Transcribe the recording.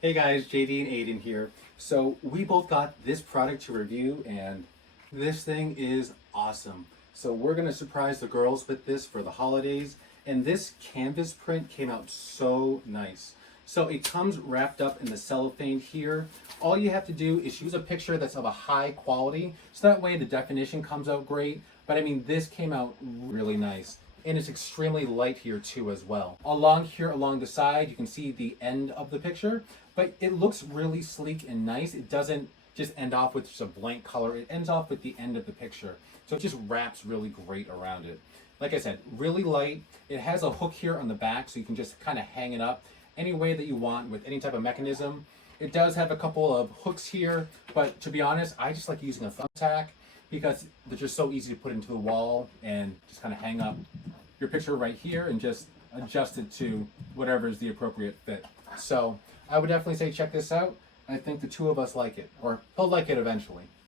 Hey guys, JD and Aiden here. So we both got this product to review and this thing is awesome. So we're gonna surprise the girls with this for the holidays, and this canvas print came out so nice. So it comes wrapped up in the cellophane here. All you have to do is use a picture that's of a high quality, so that way the definition comes out great. But I mean, this came out really nice. And it's extremely light here too as well. Along here, along the side, you can see the end of the picture, but it looks really sleek and nice. It doesn't just end off with just a blank color. It ends off with the end of the picture. So it just wraps really great around it. Like I said, really light. It has a hook here on the back, so you can just kind of hang it up any way that you want with any type of mechanism. It does have a couple of hooks here, but to be honest, I just like using a thumbtack because they're just so easy to put into the wall and just kind of hang up your picture right here and just adjust it to whatever is the appropriate fit. So I would definitely say check this out. I think the two of us like it, or he'll like it eventually.